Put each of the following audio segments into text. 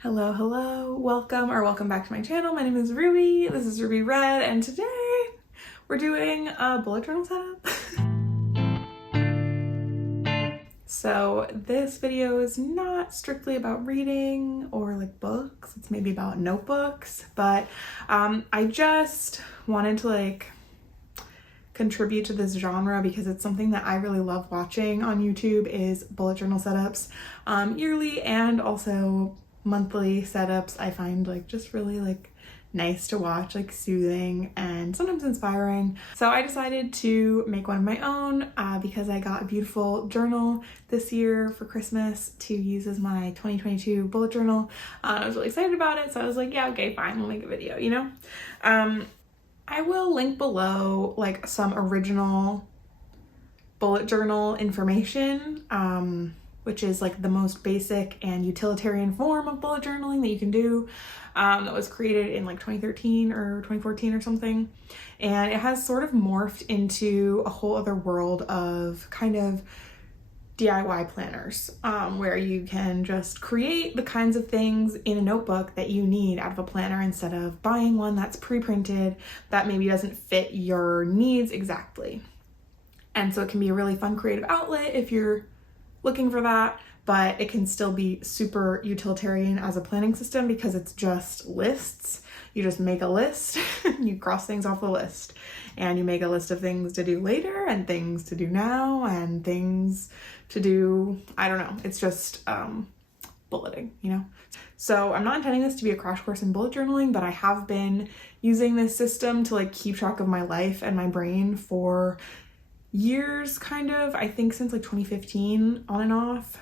Hello, welcome back to my channel. My name is Ruby, this is Ruby Red, and today we're doing a bullet journal setup. So this video is not strictly about reading or like books, it's maybe about notebooks, but I just wanted to contribute to this genre because it's something that I really love watching on YouTube is bullet journal setups, yearly and also monthly setups. I find just really nice to watch, soothing and sometimes inspiring. So I decided to make one of my own because I got a beautiful journal this year for Christmas to use as my 2022 bullet journal. I was really excited about it, so I was like, yeah, okay, fine, we'll make a video, you know? I will link below some original bullet journal information, which is the most basic and utilitarian form of bullet journaling that you can do, that was created in 2013 or 2014 or something. And it has sort of morphed into a whole other world of kind of DIY planners, where you can just create the kinds of things in a notebook that you need out of a planner instead of buying one that's pre-printed that maybe doesn't fit your needs exactly. And so it can be a really fun creative outlet if you're looking for that, but it can still be super utilitarian as a planning system because it's just lists. You just make a list, you cross things off the list, and you make a list of things to do later and things to do now and things to do, I don't know, it's just bulleting, you know? So I'm not intending this to be a crash course in bullet journaling, but I have been using this system to keep track of my life and my brain for years, kind of, I think since 2015 on and off.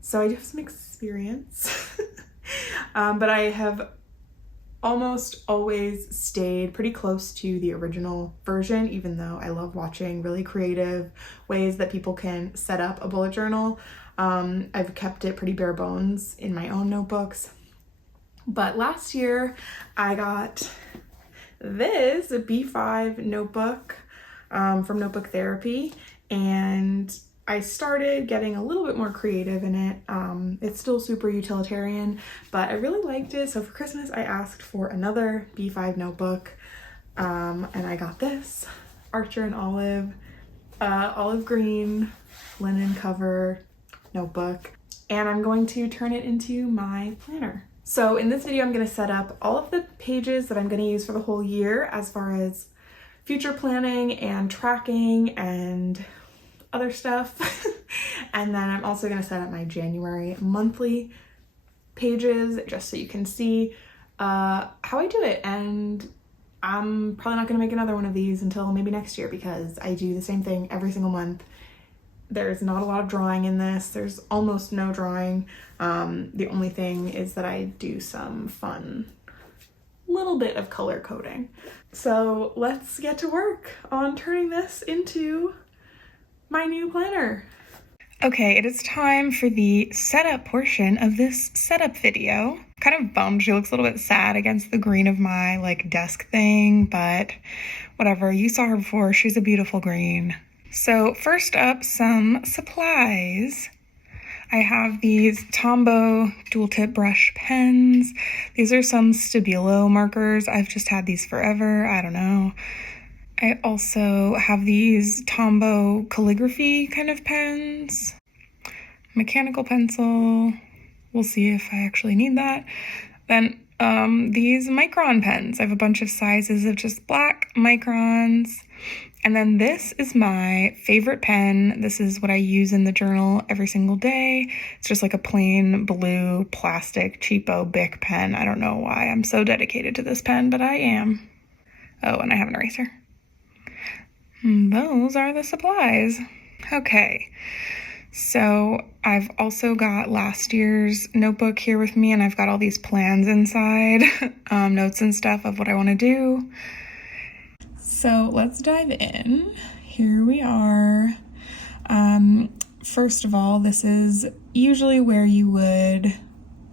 So I do have some experience, but I have almost always stayed pretty close to the original version, even though I love watching really creative ways that people can set up a bullet journal. I've kept it pretty bare bones in my own notebooks. But last year I got this B5 notebook from Notebook Therapy, and I started getting a little bit more creative in it. It's still super utilitarian, but I really liked it. So for Christmas, I asked for another B5 notebook, and I got this Archer and olive green linen cover notebook, and I'm going to turn it into my planner. So in this video, I'm going to set up all of the pages that I'm going to use for the whole year as far as future planning and tracking and other stuff. And then I'm also going to set up my January monthly pages just so you can see how I do it. And I'm probably not going to make another one of these until maybe next year because I do the same thing every single month. There's not a lot of drawing in this. There's almost no drawing. The only thing is that I do some fun little bit of color coding. So let's get to work on turning this into my new planner. Okay, it is time for the setup portion of this setup video. Kind of bummed she looks a little bit sad against the green of my desk thing, but whatever, you saw her before, she's a beautiful green. So first up, some supplies. I have these Tombow dual tip brush pens. These are some Stabilo markers. I've just had these forever. I don't know. I also have these Tombow calligraphy kind of pens. Mechanical pencil. We'll see if I actually need that. Then these micron pens. I have a bunch of sizes of just black microns. And then this is my favorite pen. This is what I use in the journal every single day. It's just a plain blue plastic cheapo Bic pen. I don't know why I'm so dedicated to this pen, but I am. Oh, and I have an eraser. Those are the supplies. Okay, so I've also got last year's notebook here with me, and I've got all these plans inside, notes and stuff of what I want to do. So let's dive in. Here we are. First of all, this is usually where you would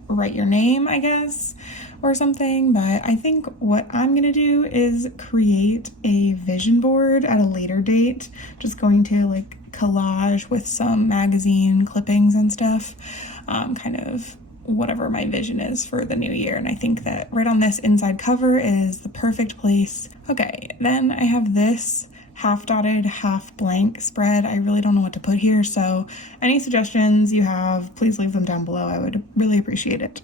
write your name, I guess, or something, but I think what I'm gonna do is create a vision board at a later date. Just going to collage with some magazine clippings and stuff, kind of whatever my vision is for the new year. And I think that right on this inside cover is the perfect place. Okay, then I have this half dotted, half blank spread. I really don't know what to put here, so any suggestions you have, please leave them down below. I would really appreciate it.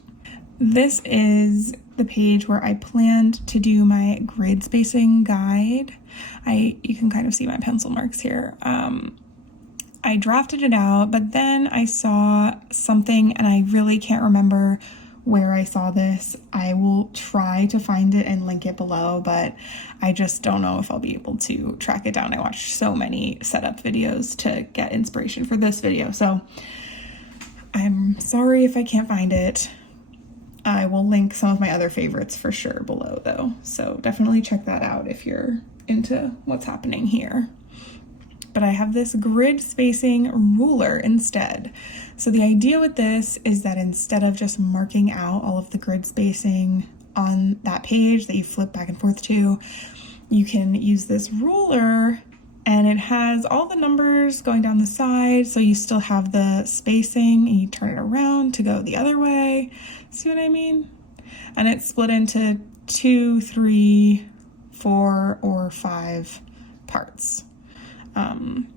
This is the page where I planned to do my grid spacing guide. You can kind of see my pencil marks here. I drafted it out, but then I saw something and I really can't remember where I saw this. I will try to find it and link it below, but I just don't know if I'll be able to track it down. I watched so many setup videos to get inspiration for this video, so I'm sorry if I can't find it. I will link some of my other favorites for sure below though, so definitely check that out if you're into what's happening here. But I have this grid spacing ruler instead. So the idea with this is that instead of just marking out all of the grid spacing on that page that you flip back and forth to, you can use this ruler and it has all the numbers going down the side, so you still have the spacing and you turn it around to go the other way. See what I mean? And it's split into 2, 3, 4, or 5 parts.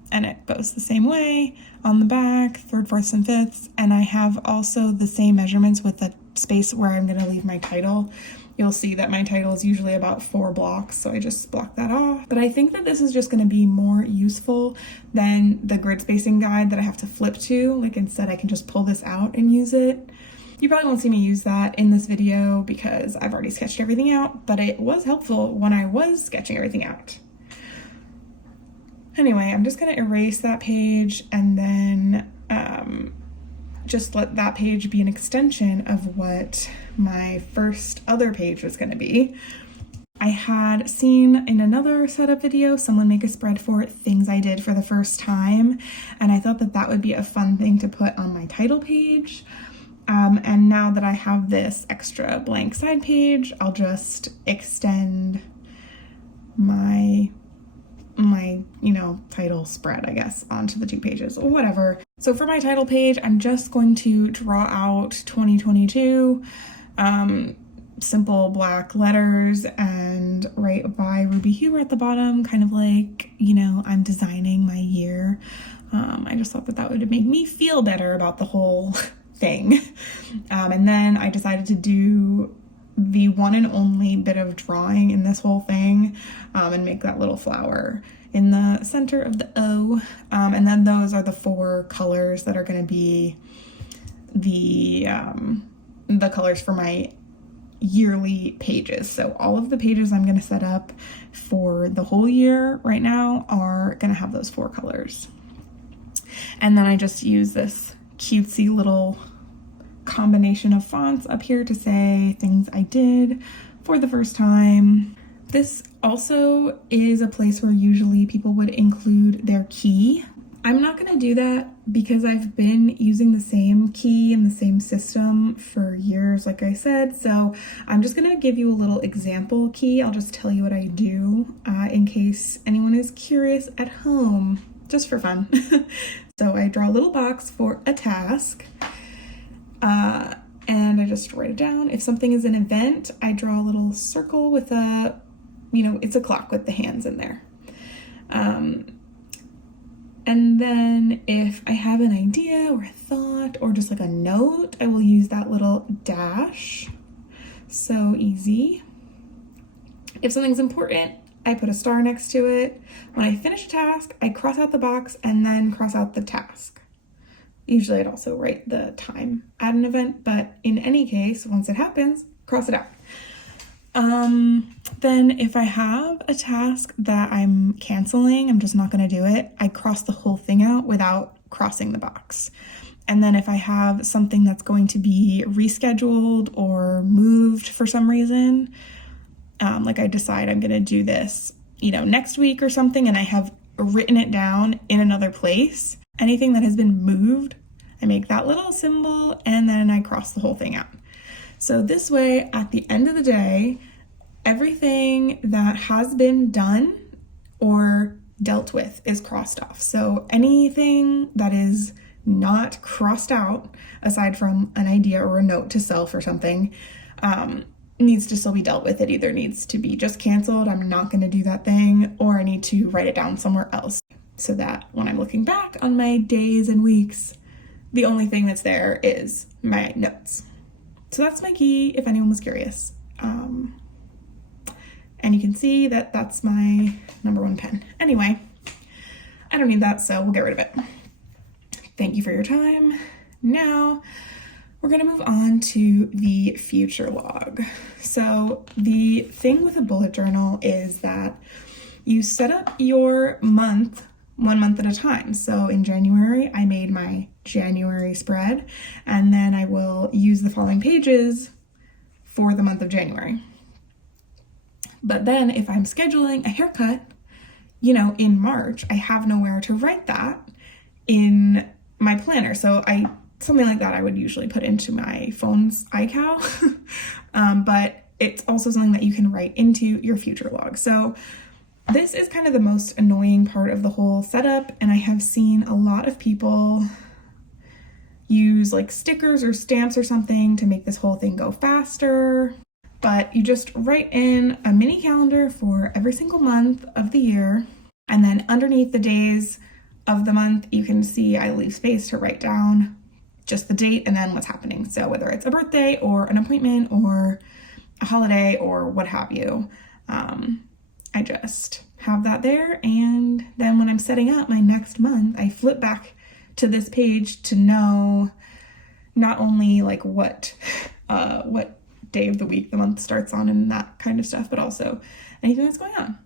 And it goes the same way on the back, 3rd, 4th, and 5th. And I have also the same measurements with the space where I'm going to leave my title. You'll see that my title is usually about 4 blocks, so I just blocked that off. But I think that this is just going to be more useful than the grid spacing guide that I have to flip to. Like instead I can just pull this out and use it. You probably won't see me use that in this video because I've already sketched everything out, but it was helpful when I was sketching everything out. Anyway, I'm just going to erase that page and then just let that page be an extension of what my first other page was going to be. I had seen in another setup video someone make a spread for things I did for the first time, and I thought that that would be a fun thing to put on my title page. And now that I have this extra blank side page, I'll just extend my title spread, I guess, onto the 2 pages or whatever. So for my title page, I'm just going to draw out 2022, simple black letters, and write by Ruby Huber at the bottom, kind of like, I'm designing my year. I just thought that that would make me feel better about the whole thing. And then I decided to do the one and only bit of drawing in this whole thing, and make that little flower in the center of the O. And then those are the 4 colors that are going to be the colors for my yearly pages. So all of the pages I'm going to set up for the whole year right now are going to have those 4 colors. And then I just use this cutesy little combination of fonts up here to say things I did for the first time. This also is a place where usually people would include their key. I'm not going to do that because I've been using the same key and the same system for years, like I said. So I'm just going to give you a little example key. I'll just tell you what I do in case anyone is curious at home, just for fun. So I draw a little box for a task. And I just write it down. If something is an event, I draw a little circle with a, it's a clock with the hands in there. And then if I have an idea or a thought or just like a note, I will use that little dash. So easy. If something's important, I put a star next to it. When I finish a task, I cross out the box and then cross out the task. Usually I'd also write the time at an event, but in any case, once it happens, cross it out. Then if I have a task that I'm canceling, I'm just not going to do it, I cross the whole thing out without crossing the box. And then if I have something that's going to be rescheduled or moved for some reason, like I decide I'm going to do this, next week or something, and I have written it down in another place, anything that has been moved, I make that little symbol and then I cross the whole thing out. So this way, at the end of the day, everything that has been done or dealt with is crossed off. So anything that is not crossed out, aside from an idea or a note to self or something, needs to still be dealt with. It either needs to be just canceled, I'm not going to do that thing, or I need to write it down somewhere else so that when I'm looking back on my days and weeks, the only thing that's there is my notes. So that's my key, if anyone was curious. And you can see that that's my number one pen. Anyway, I don't need that, so we'll get rid of it. Thank you for your time. Now we're gonna move on to the future log. So the thing with a bullet journal is that you set up your month 1 month at a time. So in January, I made my January spread, and then I will use the following pages for the month of January. But then if I'm scheduling a haircut, in March, I have nowhere to write that in my planner. So something like that I would usually put into my phone's iCal, but it's also something that you can write into your future log. So this is kind of the most annoying part of the whole setup, and I have seen a lot of people use like stickers or stamps or something to make this whole thing go faster. But you just write in a mini calendar for every single month of the year, and then underneath the days of the month, you can see I leave space to write down just the date and then what's happening. So whether it's a birthday or an appointment or a holiday or what have you, I just have that there. And then when I'm setting up my next month, I flip back to this page to know not only like what day of the week the month starts on and that kind of stuff, but also anything that's going on.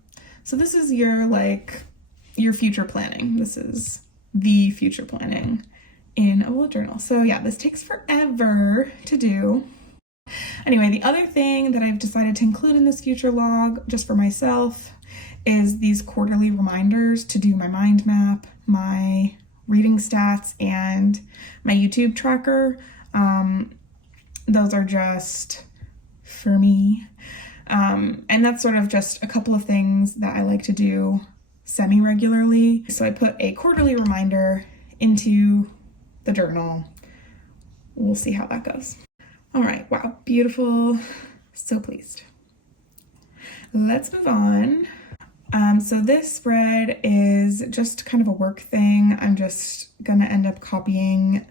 So this is your future planning. This is the future planning in a bullet journal. So yeah, this takes forever to do. Anyway, the other thing that I've decided to include in this future log just for myself is these quarterly reminders to do my mind map, my reading stats, and my YouTube tracker. Those are just for me. And that's sort of just a couple of things that I like to do semi-regularly. So I put a quarterly reminder into the journal. We'll see how that goes. All right, wow, beautiful. So pleased. Let's move on. So this spread is just kind of a work thing. I'm just gonna end up copying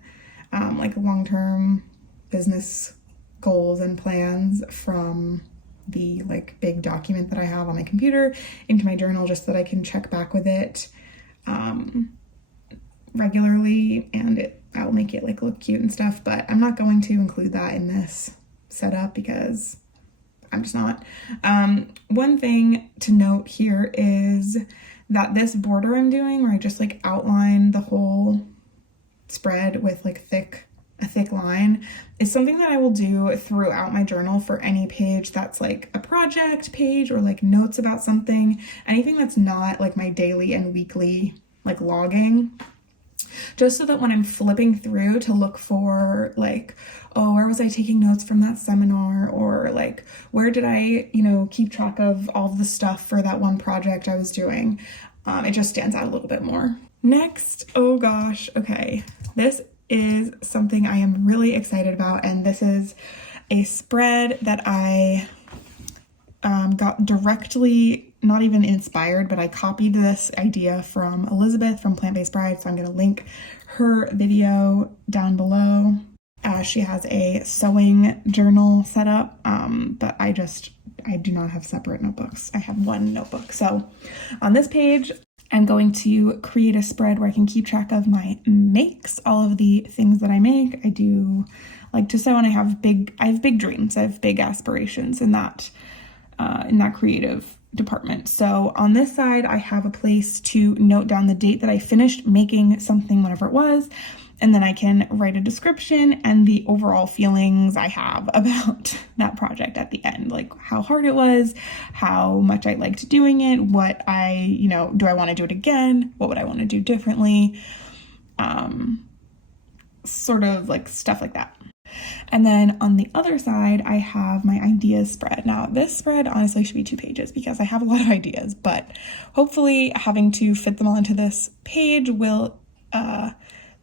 like long-term business goals and plans from the like big document that I have on my computer into my journal, just so that I can check back with it regularly, and I'll make it like look cute and stuff, but I'm not going to include that in this setup because I'm just not. One thing to note here is that this border I'm doing, where I just like outline the whole spread with like a thick line, is something that I will do throughout my journal for any page that's like a project page or like notes about something, anything that's not like my daily and weekly like logging. Just so that when I'm flipping through to look for like, oh, where was I taking notes from that seminar? Or like, where did I, keep track of all of the stuff for that one project I was doing? It just stands out a little bit more. Next, oh gosh, okay. This is something I am really excited about. And this is a spread that I got directly, not even inspired, but I copied this idea from Elizabeth from Plant-Based Bride. So I'm going to link her video down below. She has a sewing journal set up, but I do not have separate notebooks. I have one notebook. So on this page, I'm going to create a spread where I can keep track of my makes, all of the things that I make. I do like to sew, and I have big dreams. I have big aspirations in that creative department. So on this side, I have a place to note down the date that I finished making something, whatever it was, and then I can write a description and the overall feelings I have about that project at the end, like how hard it was, how much I liked doing it, what do I want to do it again? What would I want to do differently? Sort of like stuff like that. And then on the other side, I have my ideas spread. Now, this spread honestly should be 2 pages because I have a lot of ideas, but hopefully having to fit them all into this page will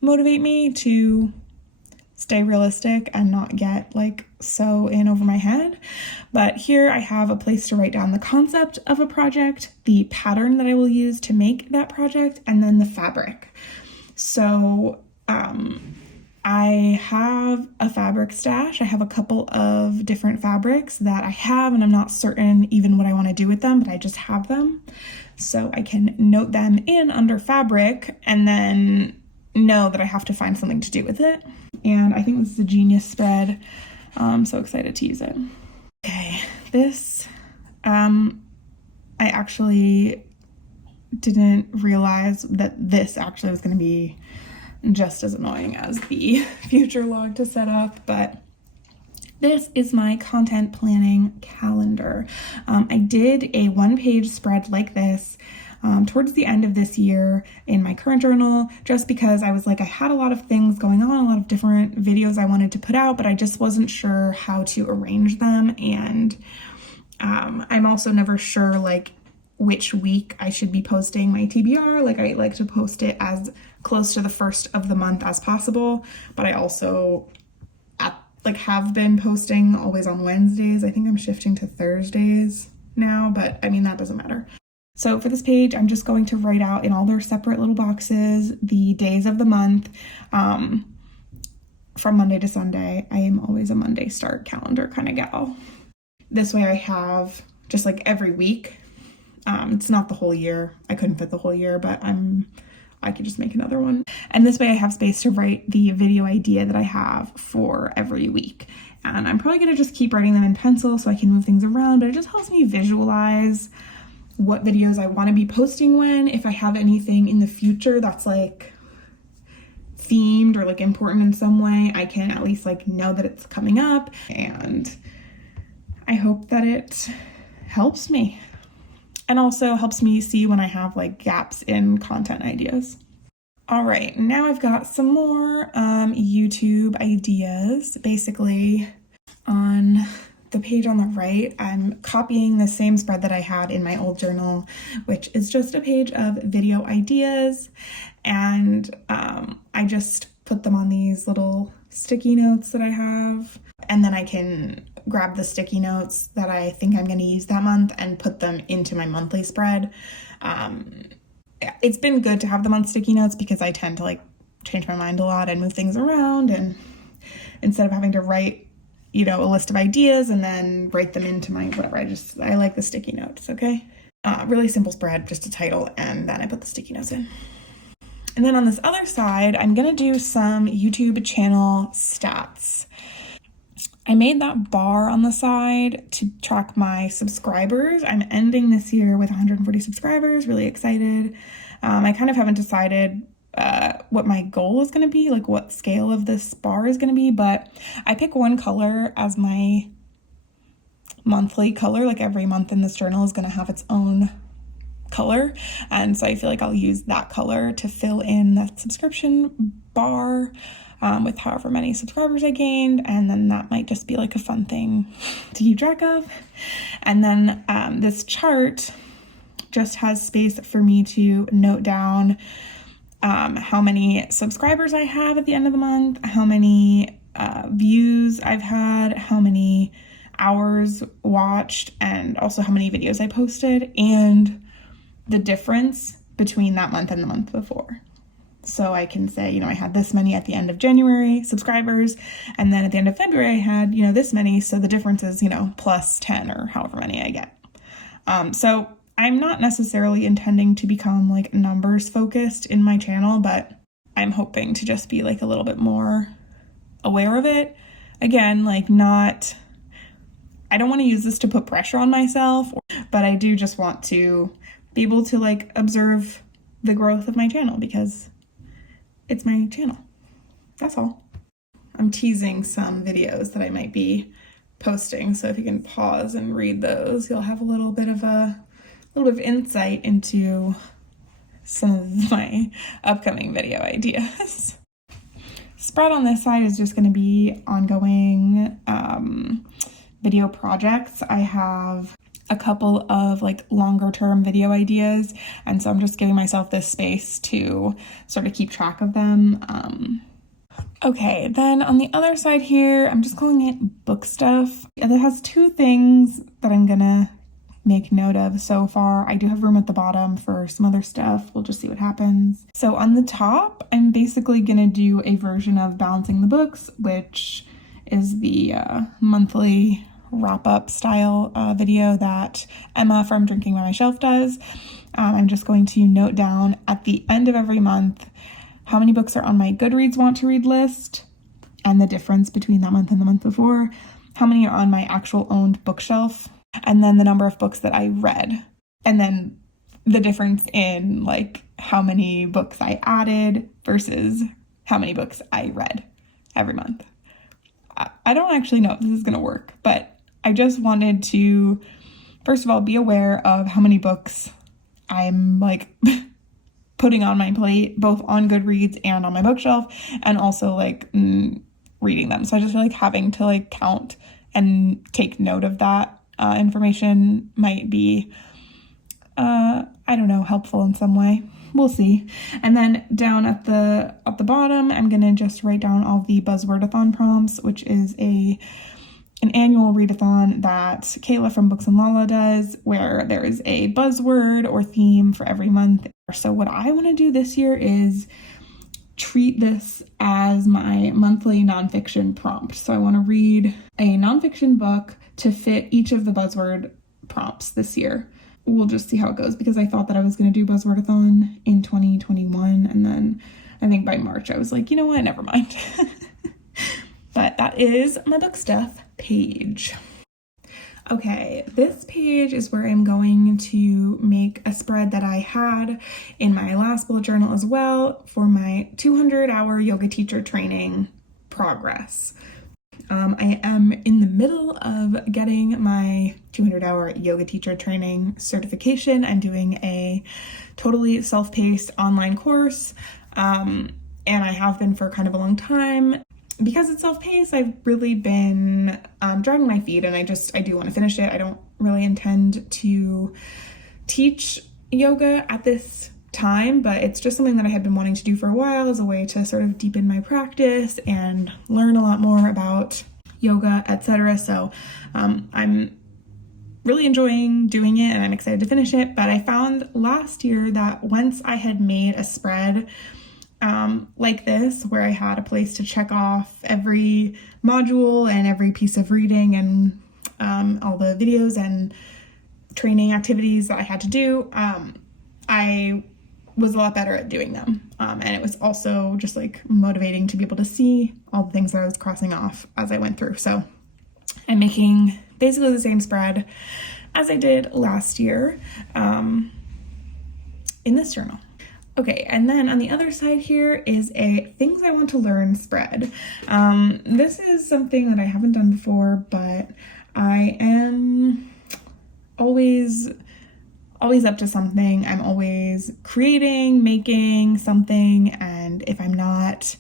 motivate me to stay realistic and not get like so in over my head. But here I have a place to write down the concept of a project, the pattern that I will use to make that project, and then the fabric. So I have a fabric stash. I have a couple of different fabrics that I have, and I'm not certain even what I want to do with them, but I just have them. So I can note them in under fabric and then know that I have to find something to do with it. And I think this is a genius spread. I'm so excited to use it. Okay, this, I actually didn't realize that this actually was going to be just as annoying as the future log to set up, but this is my content planning calendar. I did a one-page spread like this towards the end of this year in my current journal, just because I was like, I had a lot of things going on, a lot of different videos I wanted to put out, but I just wasn't sure how to arrange them. And I'm also never sure like which week I should be posting my TBR. Like I like to post it as close to the first of the month as possible, but I also have been posting always on Wednesdays. I think I'm shifting to Thursdays now, but I mean, that doesn't matter. So for this page, I'm just going to write out in all their separate little boxes the days of the month from Monday to Sunday. I am always a Monday start calendar kind of gal. This way I have just like every week. It's not the whole year. I couldn't fit the whole year, but I could just make another one. And this way I have space to write the video idea that I have for every week. And I'm probably gonna just keep writing them in pencil so I can move things around, but it just helps me visualize what videos I wanna be posting when. If I have anything in the future that's like themed or like important in some way, I can at least like know that it's coming up, and I hope that it helps me. And also helps me see when I have like gaps in content ideas. All right, now I've got some more YouTube ideas. Basically, on the page on the right, I'm copying the same spread that I had in my old journal, which is just a page of video ideas. And I just put them on these little sticky notes that I have. And then I can grab the sticky notes that I think I'm going to use that month and put them into my monthly spread. It's been good to have them on sticky notes because I tend to like change my mind a lot and move things around, and instead of having to write, you know, a list of ideas and then write them into my whatever, I like the sticky notes. Okay. Really simple spread, just a title, and then I put the sticky notes in. And then on this other side, I'm going to do some YouTube channel stats. I made that bar on the side to track my subscribers. I'm ending this year with 140 subscribers, really excited. I kind of haven't decided what my goal is going to be, like what scale of this bar is going to be, but I pick one color as my monthly color. Like every month in this journal is going to have its own color, and so I feel like I'll use that color to fill in that subscription bar with however many subscribers I gained, and then that might just be like a fun thing to keep track of. And then this chart just has space for me to note down how many subscribers I have at the end of the month, how many views I've had, how many hours watched, and also how many videos I posted, and the difference between that month and the month before. So I can say, you know, I had this many at the end of January subscribers, and then at the end of February, I had, you know, this many. So the difference is, you know, plus 10 or however many I get. So I'm not necessarily intending to become like numbers focused in my channel, but I'm hoping to just be like a little bit more aware of it. Again, like I don't want to use this to put pressure on myself, but I do just want to be able to like observe the growth of my channel because it's my channel. That's all. I'm teasing some videos that I might be posting, so if you can pause and read those, you'll have a little bit of insight into some of my upcoming video ideas. Spread on this side is just going to be ongoing video projects. I have a couple of like longer term video ideas, and so I'm just giving myself this space to sort of keep track of them. Okay, then on the other side here, I'm just calling it book stuff. It has two things that I'm gonna make note of so far. I do have room at the bottom for some other stuff. We'll just see what happens. So on the top, I'm basically gonna do a version of Balancing the Books, which is the monthly wrap-up style video that Emma from Drinking by My Shelf does. I'm just going to note down at the end of every month how many books are on my Goodreads want to read list and the difference between that month and the month before, how many are on my actual owned bookshelf, and then the number of books that I read, and then the difference in like how many books I added versus how many books I read every month. I don't actually know if this is going to work, but I just wanted to, first of all, be aware of how many books I'm like putting on my plate, both on Goodreads and on my bookshelf, and also like reading them. So I just feel like having to like count and take note of that information might be, I don't know, helpful in some way. We'll see. And then down at the bottom, I'm gonna just write down all the Buzzwordathon prompts, which is an annual readathon that Kayla from Books and Lala does, where there is a buzzword or theme for every month. So what I want to do this year is treat this as my monthly nonfiction prompt. So I want to read a nonfiction book to fit each of the buzzword prompts this year. We'll just see how it goes, because I thought that I was going to do Buzzwordathon in 2021, and then I think by March I was like, you know what, never mind. But that is my book stuff page. Okay, this page is where I'm going to make a spread that I had in my last bullet journal as well for my 200-hour yoga teacher training progress. I am in the middle of getting my 200-hour yoga teacher training certification. I'm doing a totally self-paced online course, and I have been for kind of a long time. Because it's self-paced, I've really been dragging my feet, and I do want to finish it. I don't really intend to teach yoga at this time, but it's just something that I had been wanting to do for a while as a way to sort of deepen my practice and learn a lot more about yoga, etc. So I'm really enjoying doing it, and I'm excited to finish it. But I found last year that once I had made a spread like this, where I had a place to check off every module and every piece of reading and all the videos and training activities that I had to do, I was a lot better at doing them. And it was also just like motivating to be able to see all the things that I was crossing off as I went through. So I'm making basically the same spread as I did last year in this journal. Okay, and then on the other side here is a things I want to learn spread. This is something that I haven't done before, but I am always up to something. I'm always creating, making something, and if I'm not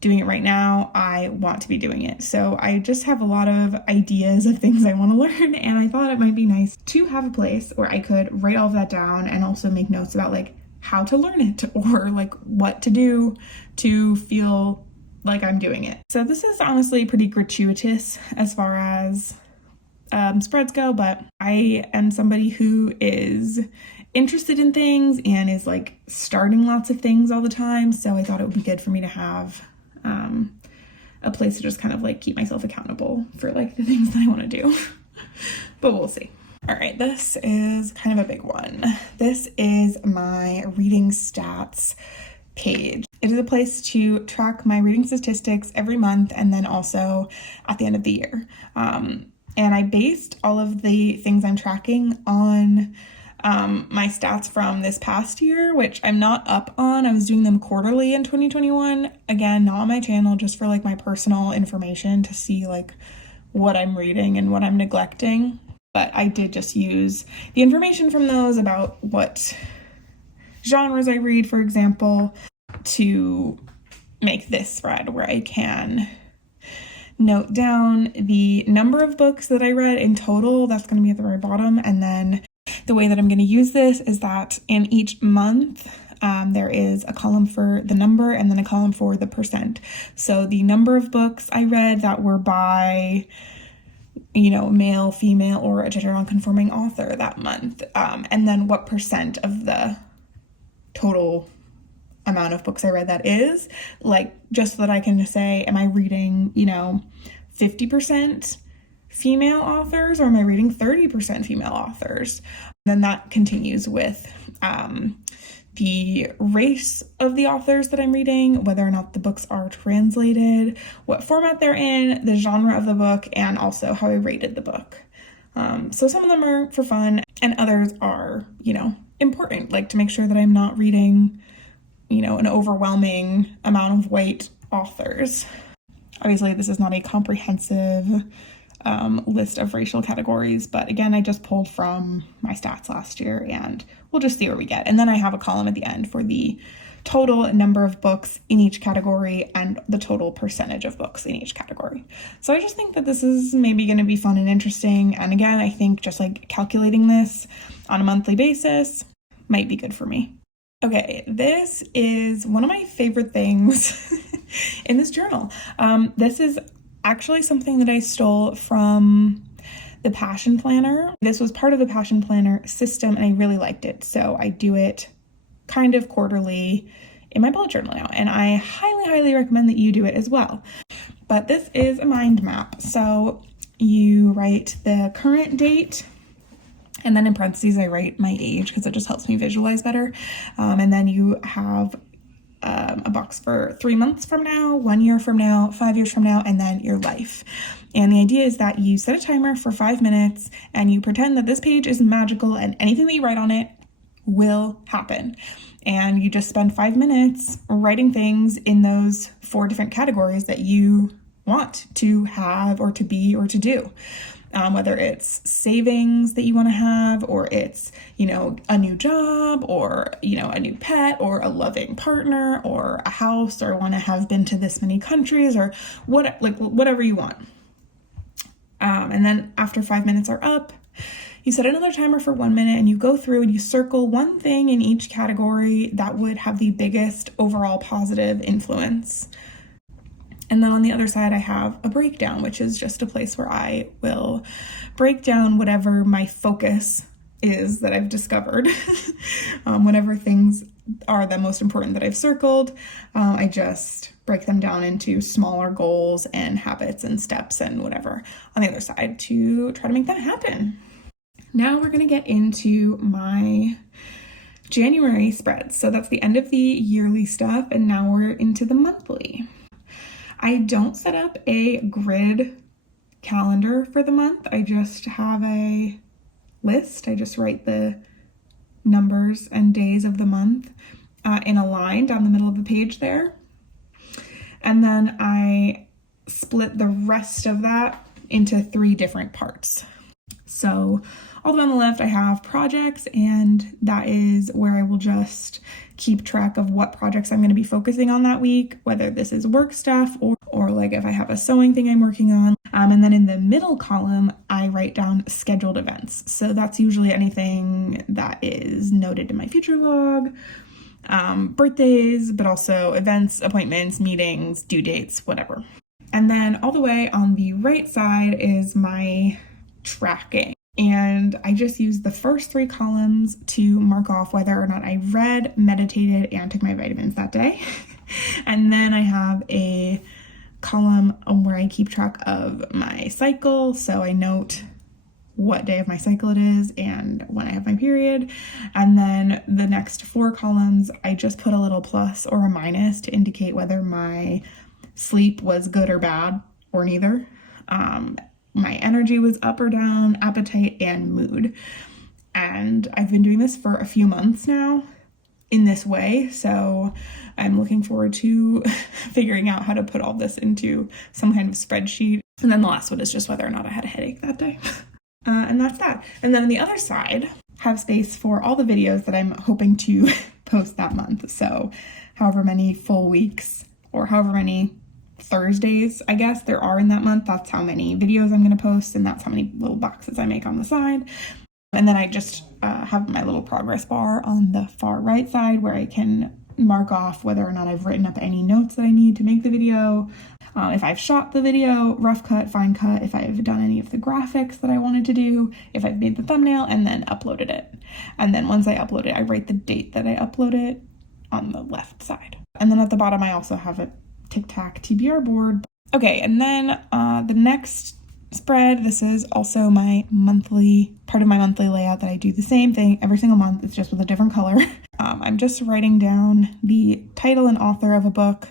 doing it right now, I want to be doing it. So I just have a lot of ideas of things I want to learn, and I thought it might be nice to have a place where I could write all of that down and also make notes about like how to learn it or like what to do to feel like I'm doing it. So this is honestly pretty gratuitous as far as spreads go, but I am somebody who is interested in things and is like starting lots of things all the time. So I thought it would be good for me to have a place to just kind of like keep myself accountable for like the things that I want to do. But we'll see. All right, this is kind of a big one. This is my reading stats page. It is a place to track my reading statistics every month and then also at the end of the year. And I based all of the things I'm tracking on my stats from this past year, which I'm not up on. I was doing them quarterly in 2021. Again, not on my channel, just for like my personal information to see like what I'm reading and what I'm neglecting. But I did just use the information from those about what genres I read, for example, to make this spread where I can note down the number of books that I read in total. That's going to be at the very bottom. And then the way that I'm going to use this is that in each month, there is a column for the number and then a column for the percent. So the number of books I read that were by, male, female, or a gender non-conforming author that month. And then what percent of the total amount of books I read that is, like, just so that I can say, am I reading, 50% female authors, or am I reading 30% female authors? And then that continues with the race of the authors that I'm reading, whether or not the books are translated, what format they're in, the genre of the book, and also how I rated the book. So some of them are for fun and others are, important, like to make sure that I'm not reading, an overwhelming amount of white authors. Obviously, this is not a comprehensive list of racial categories, but again, I just pulled from my stats last year and we'll just see where we get. And then I have a column at the end for the total number of books in each category and the total percentage of books in each category. So I just think that this is maybe going to be fun and interesting. And again, I think just like calculating this on a monthly basis might be good for me. Okay, this is one of my favorite things in this journal. This is actually something that I stole from the Passion Planner. This was part of the Passion Planner system and I really liked it. So I do it kind of quarterly in my bullet journal now, and I highly, highly recommend that you do it as well. But this is a mind map. So you write the current date, and then in parentheses, I write my age because it just helps me visualize better. And then you have a box for 3 months from now, 1 year from now, 5 years from now, and then your life. And the idea is that you set a timer for 5 minutes and you pretend that this page is magical and anything that you write on it will happen. And you just spend 5 minutes writing things in those 4 different categories that you want to have or to be or to do. Whether it's savings that you want to have, or it's, a new job, or, a new pet, or a loving partner, or a house, or want to have been to this many countries, or whatever you want. And then after 5 minutes are up, you set another timer for 1 minute and you go through and you circle one thing in each category that would have the biggest overall positive influence. And then on the other side, I have a breakdown, which is just a place where I will break down whatever my focus is that I've discovered. Whatever things are the most important that I've circled, I just break them down into smaller goals and habits and steps and whatever on the other side to try to make that happen. Now we're going to get into my January spreads. So that's the end of the yearly stuff, and now we're into the monthly. I don't set up a grid calendar for the month. I just have a list. I just write the numbers and days of the month in a line down the middle of the page there. And then I split the rest of that into 3 different parts. So all the way on the left, I have projects, and that is where I will just keep track of what projects I'm going to be focusing on that week, whether this is work stuff or like if I have a sewing thing I'm working on. And then in the middle column, I write down scheduled events. So that's usually anything that is noted in my future log, birthdays, but also events, appointments, meetings, due dates, whatever. And then all the way on the right side is my tracking. And I just use the first 3 columns to mark off whether or not I read, meditated, and took my vitamins that day. And then I have a column where I keep track of my cycle. So I note what day of my cycle it is and when I have my period. And then the next 4 columns, I just put a little plus or a minus to indicate whether my sleep was good or bad or neither. My energy was up or down, appetite, and mood. And I've been doing this for a few months now in this way. So I'm looking forward to figuring out how to put all this into some kind of spreadsheet. And then the last one is just whether or not I had a headache that day. And that's that. And then on the other side, have space for all the videos that I'm hoping to post that month. So however many full weeks or however many Thursdays, I guess, there are in that month. That's how many videos I'm going to post, and that's how many little boxes I make on the side. And then I just have my little progress bar on the far right side where I can mark off whether or not I've written up any notes that I need to make the video, if I've shot the video, rough cut, fine cut, if I've done any of the graphics that I wanted to do, if I've made the thumbnail, and then uploaded it. And then once I upload it, I write the date that I upload it on the left side. And then at the bottom, I also have a Tic Tac TBR board. Okay, and then the next spread, this is also my monthly, part of my monthly layout that I do the same thing every single month. It's just with a different color. I'm just writing down the title and author of a book,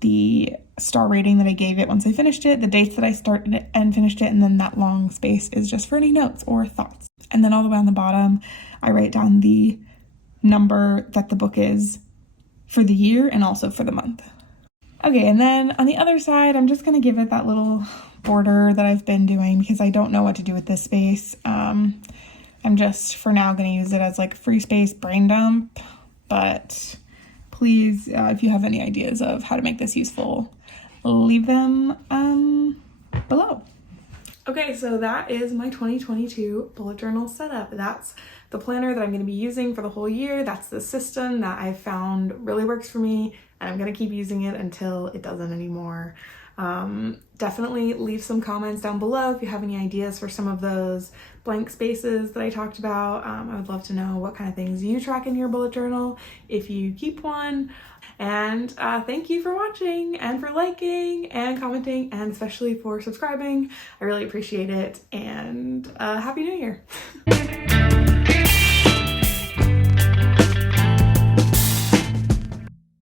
the star rating that I gave it once I finished it, the dates that I started it and finished it, and then that long space is just for any notes or thoughts. And then all the way on the bottom, I write down the number that the book is for the year and also for the month. Okay, and then on the other side, I'm just going to give it that little border that I've been doing because I don't know what to do with this space. I'm just, for now, going to use it as like free space brain dump, but please, if you have any ideas of how to make this useful, leave them below. Okay, so that is my 2022 bullet journal setup. That's the planner that I'm going to be using for the whole year. That's the system that I've found really works for me, and I'm going to keep using it until it doesn't anymore. Definitely leave some comments down below if you have any ideas for some of those blank spaces that I talked about. I would love to know what kind of things you track in your bullet journal, if you keep one. And thank you for watching and for liking and commenting and especially for subscribing. I really appreciate it, and Happy New Year.